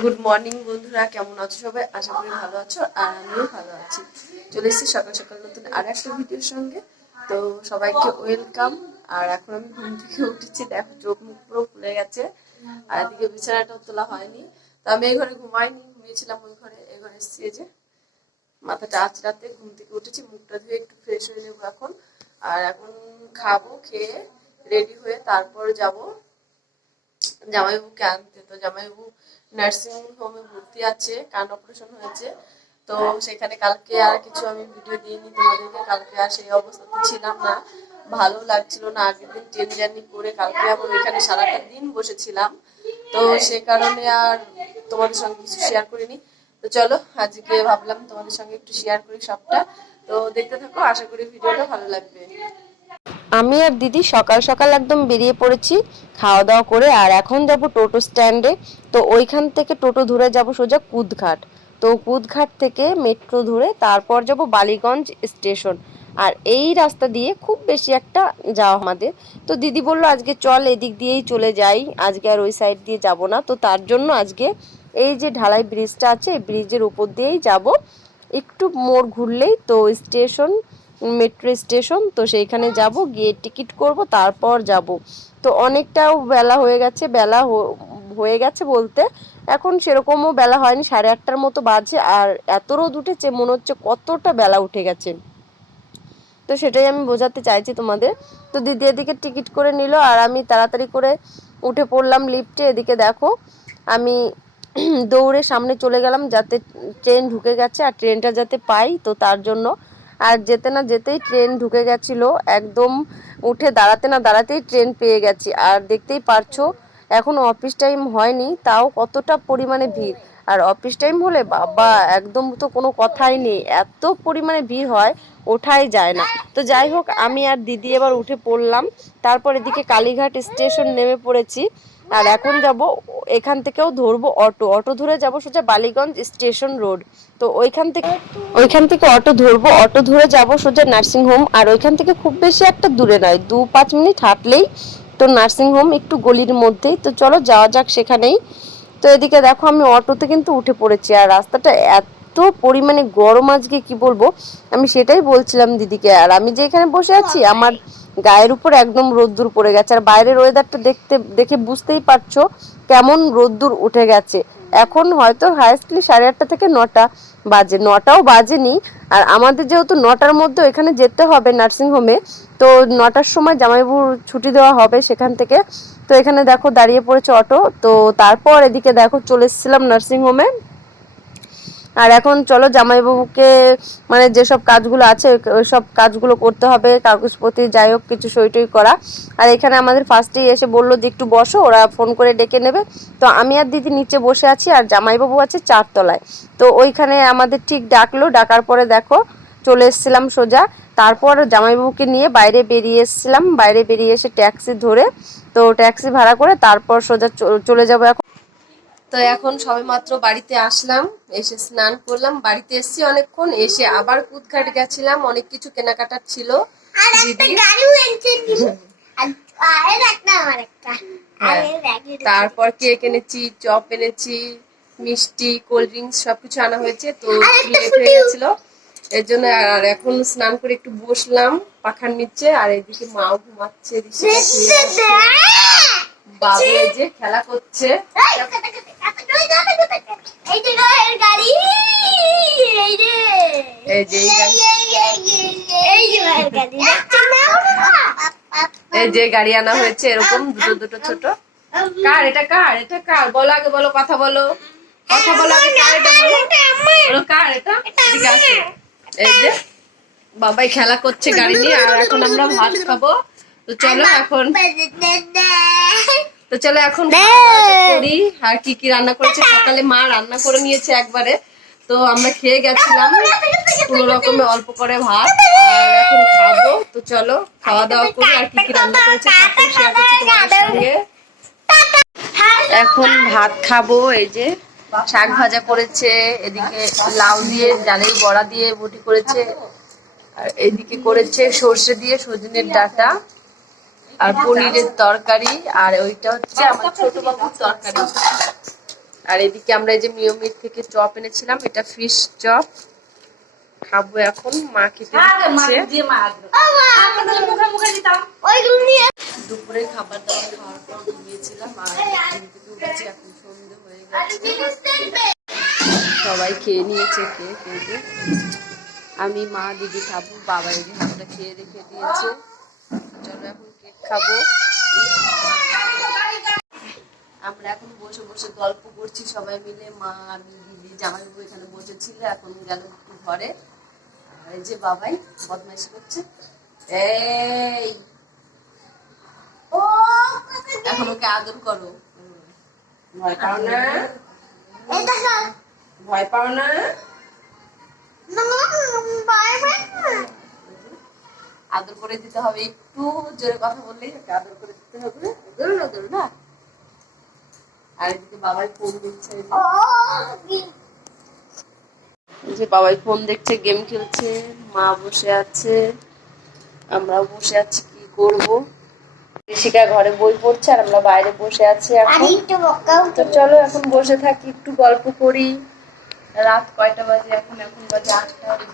Good morning বন্ধুরা, কেমন আছো সবাই? আশা করি ভালো আছো আর আমিও ভালো আছি। চলে এসেছি সকাল সকাল নতুন আর একটা ভিডিওর সঙ্গে। তো সবাইকে ওয়েলকাম। আর এখন আমি ঘুম থেকে উঠেছি, দেখো চোখ মুখ পুরো ফুলে গেছে আর এদিকে বিছানাটাও তোলা হয়নি। তো আমি এই ঘরে ঘুমাইনি, ঘুমিয়েছিলাম ওই ঘরে। এই ঘরে এসেছি, এই যে মাথাটা আঁচড়াতে ঘুম থেকে উঠেছি, মুখটা ধুয়ে একটু ফ্রেশ হয়ে নেবো এখন। আর এখন খাবো, খেয়ে রেডি হয়ে তারপর যাব জামাইবাবুকে আনতে। তো জামাইবাবু নার্সিং হোমে ভর্তি আছে, কান অপারেশন হয়েছে। তো সেখানে কালকে আর কিছু আমি ভিডিও দিইনি তোমাদেরকে, কালকে আর সেই অবস্থাতে ছিলাম না, ভালো লাগছিল না। আগের দিন ট্রেন জার্নি করে কালকে আবার ওইখানে সারাটা দিন বসেছিলাম, তো সে কারণে আর তোমাদের সঙ্গে কিছু শেয়ার করিনি। তো চলো আজকে ভাবলাম তোমাদের সঙ্গে একটু শেয়ার করি সবটা। তো দেখতে থাকো, আশা করি ভিডিওটা ভালো লাগবে। আমি আর দিদি সকাল সকাল একদম বেরিয়ে পড়েছি খাওয়া দাওয়া করে। আর এখন যাব টোটো স্ট্যান্ডে। তো ওইখান থেকে টোটো ধরে যাব সোজা কুদঘাট। তো কুদঘাট থেকে মেট্রো ধরে তারপর যাব বালিগঞ্জ স্টেশন। আর এই রাস্তা দিয়ে খুব বেশি একটা যাওয়া আমাদের। তো দিদি বলল আজকে চল এদিক দিয়েই চলে যাই, আজকে আর ওই সাইড দিয়ে যাব না। তো তার জন্য আজকে এই যে ঢালাই ব্রিজটা আছে, এই ব্রিজের উপর দিয়েই যাব। একটু মোড় ঘুরলেই তো স্টেশন, মেট্রো স্টেশন। তো সেইখানে যাব, গিয়ে টিকিট করব, তারপর যাব। তো অনেকটাও বেলা হয়ে গেছে, হয়ে গেছে বলতে এখন সেরকমও বেলা হয়নি, 8:30টার মতো বাজে। আর এত রোদ উঠেছে, মনে হচ্ছে কতটা বেলা উঠে গেছে। তো সেটাই আমি বোঝাতে চাইছি তোমাদের। তো দিদি এদিকে টিকিট করে নিল আর আমি তাড়াতাড়ি করে উঠে পড়লাম লিফটে। এদিকে দেখো আমি দৌড়ে সামনে চলে গেলাম, যাতে ট্রেন ঢুকে গেছে আর ট্রেনটা যাতে পাই, তো তার জন্য। আর যেতে না যেতেই ট্রেন ঢুকে গেছিলো, একদম উঠে দাঁড়াতে না দাঁড়াতেই ট্রেন পেয়ে গেছি। আর দেখতেই পারছো এখন অফিস টাইম হয়নি, তাও কতটা পরিমাণে ভিড়। আর অফিস টাইম হলে বাবা একদম তো কোনো কথাই নেই, এত পরিমাণে ভিড় হয়, ওঠাই যায় না। তো যাই হোক, আমি আর দিদি এবার উঠে পড়লাম। তারপর এদিকে কালীঘাট স্টেশন নেমে পড়েছি। আর এখন যাব, এখান থেকেও ধরবো অটো, অটো ধরে যাব সোজা বালিগঞ্জ স্টেশন রোড। তো ওইখান থেকে অটো ধরবো, অটো ধরে যাব সোজা নার্সিং হোম। আর ওইখান থেকে খুব বেশি একটা দূরে নয়, 2-5 মিনিট হাঁটলেই তো নার্সিং হোম, একটু গলির মধ্যেই। তো চলো যাওয়া যাক সেখানেই। তো এদিকে দেখো আমি অটোতে কিন্তু উঠে পড়েছি। আর রাস্তাটা এত পরিমাণে গরম আজকে, কি বলবো, আমি সেটাই বলছিলাম দিদিকে। আর আমি যে এখানে বসে আছি, আমার গায়ের উপর একদম রোদ্দুর পড়ে গেছে। আর বাইরের ওয়েদারটা দেখে বুঝতেই পারছো কেমন রোদ্দুর উঠে গেছে। এখন হয়তো হাইয়েস্টলি 8:30 থেকে 9টা বাজে, 9টাও বাজেনি। আর আমাদের যেহেতু 9টার মধ্যে এখানে যেতে হবে নার্সিংহোমে, তো 9টার সময় জামাইবাবুর ছুটি দেওয়া হবে সেখান থেকে। তো এখানে দেখো দাঁড়িয়ে পড়েছে অটো। তো তারপর এদিকে দেখো চলে এসেছিলাম নার্সিংহোমে। আর এখন চলো জামাইবাবুকে, মানে যেসব কাজগুলো আছে ওই সব কাজগুলো করতে হবে, কাগজপত্র যাই হোক কিছু সই টই করা। আর এখানে আমাদের ফার্স্টেই এসে বললো যে একটু বসো, ওরা ফোন করে ডেকে নেবে। তো আমি আর দিদি নিচে বসে আছি আর জামাইবাবু আছে 4তলায়। তো ওইখানে আমাদের ঠিক ডাকলো, ডাকার পরে দেখো চলে এসেছিলাম সোজা। তারপর জামাইবাবুকে নিয়ে বাইরে বেরিয়ে এসেছিলাম, বাইরে বেরিয়ে এসে ট্যাক্সি ধরে, তো ট্যাক্সি ভাড়া করে তারপর সোজা চলে যাবো এখন। তো এখন সবে মাত্র বাড়িতে আসলাম, এসে স্নান করলাম, বাড়িতে এসেছি অনেকক্ষণ, এসে আবার কুদঘাট গেছিলাম, অনেক কিছু কেনাকাটার ছিল দিদির। তারপর কেক এনেছি, চপ এনেছি, মিষ্টি, কোল্ড ড্রিঙ্কস সবকিছু আনা হয়েছে। তো লেট হয়ে গেছিল এর জন্য। আর এখন স্নান করে একটু বসলাম পাখার নিচে। আর এদিকে মাও ঘুমাচ্ছে, বাবু এই যে খেলা করছে। এই যে গাড়ি আনা হয়েছে এরকম দুটো দুটো ছোট। কার এটা? কার এটা? কার বলো, আগে বলো, কথা বলো, কথা বলো আগে। কার এটা বলো, কার এটা? এদিকে আসো। এই যে বাবাই খেলা করছে গাড়ি নিয়ে। আর এখন আমরা ভাত খাবো। তো চলো এখন করি। আর কি কি রান্না করেছে, সকালে মা রান্না করে নিয়েছে একবারে। তো আমরা খেয়ে গেছিলাম কোনো রকমে অল্প করে ভাত, আর এখন খাবো। তো চলো খাওয়া দাওয়া করি। আর কি কি রান্না করেছে সবটাই শেয়ার করছি তোমাদের সঙ্গে। এখন ভাত খাবো। এই যে শাক ভাজা করেছে, এদিকে লাউ দিয়ে ডালের বড়া দিয়ে বটি করেছে, আর এদিকে করেছে সর্ষে দিয়ে সজনের ডাঁটা, আর পনিরের তরকারি। আর ওইটা হচ্ছে আমার ছোট বাবুর তরকারি। আর এদিকে আমরা এই যে মিয়মির থেকে চপ এনেছিলাম, এটা ফিশ চপ খাবো এখন। মা খেতে দিচ্ছে। দুপুরে খাবার দাবার খাওয়ার পর ঘুমিয়েছিলাম আর ঘুম থেকে উঠেছি, এখন সন্ধ্যে হয়ে গেছে। সবাই খেয়ে নিয়েছে, খেয়ে আমি মা দিদি খাবো, বাবা এই যে হাতটা খেয়ে রেখে দিয়েছে। চলো এখন কেক খাবো। আমরা এখন বসে বসে গল্প করছি সবাই মিলে, মা আমি দিদি জামাইবাবু এখানে বসেছিল, এখন গেল একটু ঘরে। আর এই যে বাবাই বদমাইশি করছে, এই এখন ওকে আদর করো। ভয় পাও না, ভয় পাও না। আদর করে দিতে হবে, একটু জোরে কথা বললেই ওকে আদর করে দিতে হবে। ধরো না। আর এদিকে বাবাই ফোন দেখছে, যে বাবাই ফোন দেখছে, গেম খেলছে, মা বসে আছে, আমরাও বসে আছি, কি করব। ঋষিকা ঘরে বই পড়ছে আর আমরা বাইরে বসে আছি এখন। তো চলো এখন বসে থাকি, একটু গল্প করি। রাত কয়টা বাজে এখন? এখন বাজে 8টা বাজে,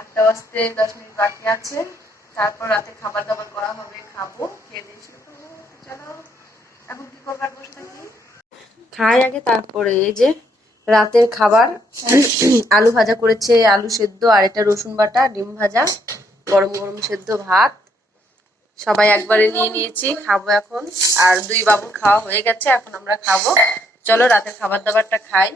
8টা বাজতে 10 মিনিট বাকি আছে। তারপর রাতে খাবার দাবার করা হবে, খাবো, খেয়ে দিয়ে শুরু করবো। চলো এখন কি করবার, বসে থাকি, খাই আগে তারপরে। এই যে রাতের খাবার, আলু ভাজা করেছে, আলু সেদ্ধ, আর এটা রসুন বাটা, ডিম ভাজা, গরম গরম সেদ্ধ ভাত, সবাই একবারে নিয়ে নিয়েছি, খাবো এখন। আর দুই বাবুর খাওয়া হয়ে গেছে, এখন আমরা খাবো। চলো রাতের খাবার দাবারটা খাই।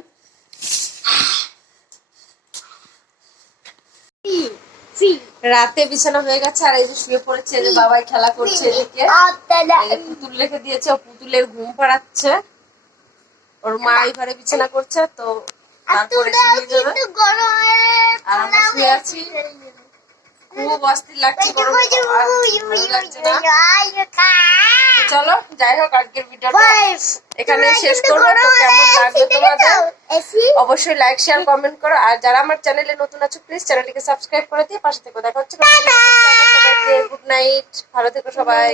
রাতে বিছানা হয়ে গেছে আর এই যে শুয়ে পড়েছে, এই যে বাবাই খেলা করছে, এদিকে এই যে পুতুল রেখে দিয়েছে, ও পুতুলের ঘুম পাড়াচ্ছে। ওর মা এবারে বিছানা করছে, তো তারপরে শুয়ে যাবে। আর আমরা শুয়ে আছি, খুব অস্থির লাগছে, গরম আর ভালো লাগছে না। তো চলো যাই হোক, আজকের ভিডিওটা এখানে শেষ করবো। তো কেমন লাগলো তোমাদের অবশ্যই লাইক শেয়ার কমেন্ট করো, আর যারা আমার চ্যানেলে নতুন আছো প্লিজ চ্যানেলটিকে সাবস্ক্রাইব করে দিয়ে পাশে থেকে। দেখা হচ্ছে সবাইকে গুড নাইট, ভালো থেকো সবাই।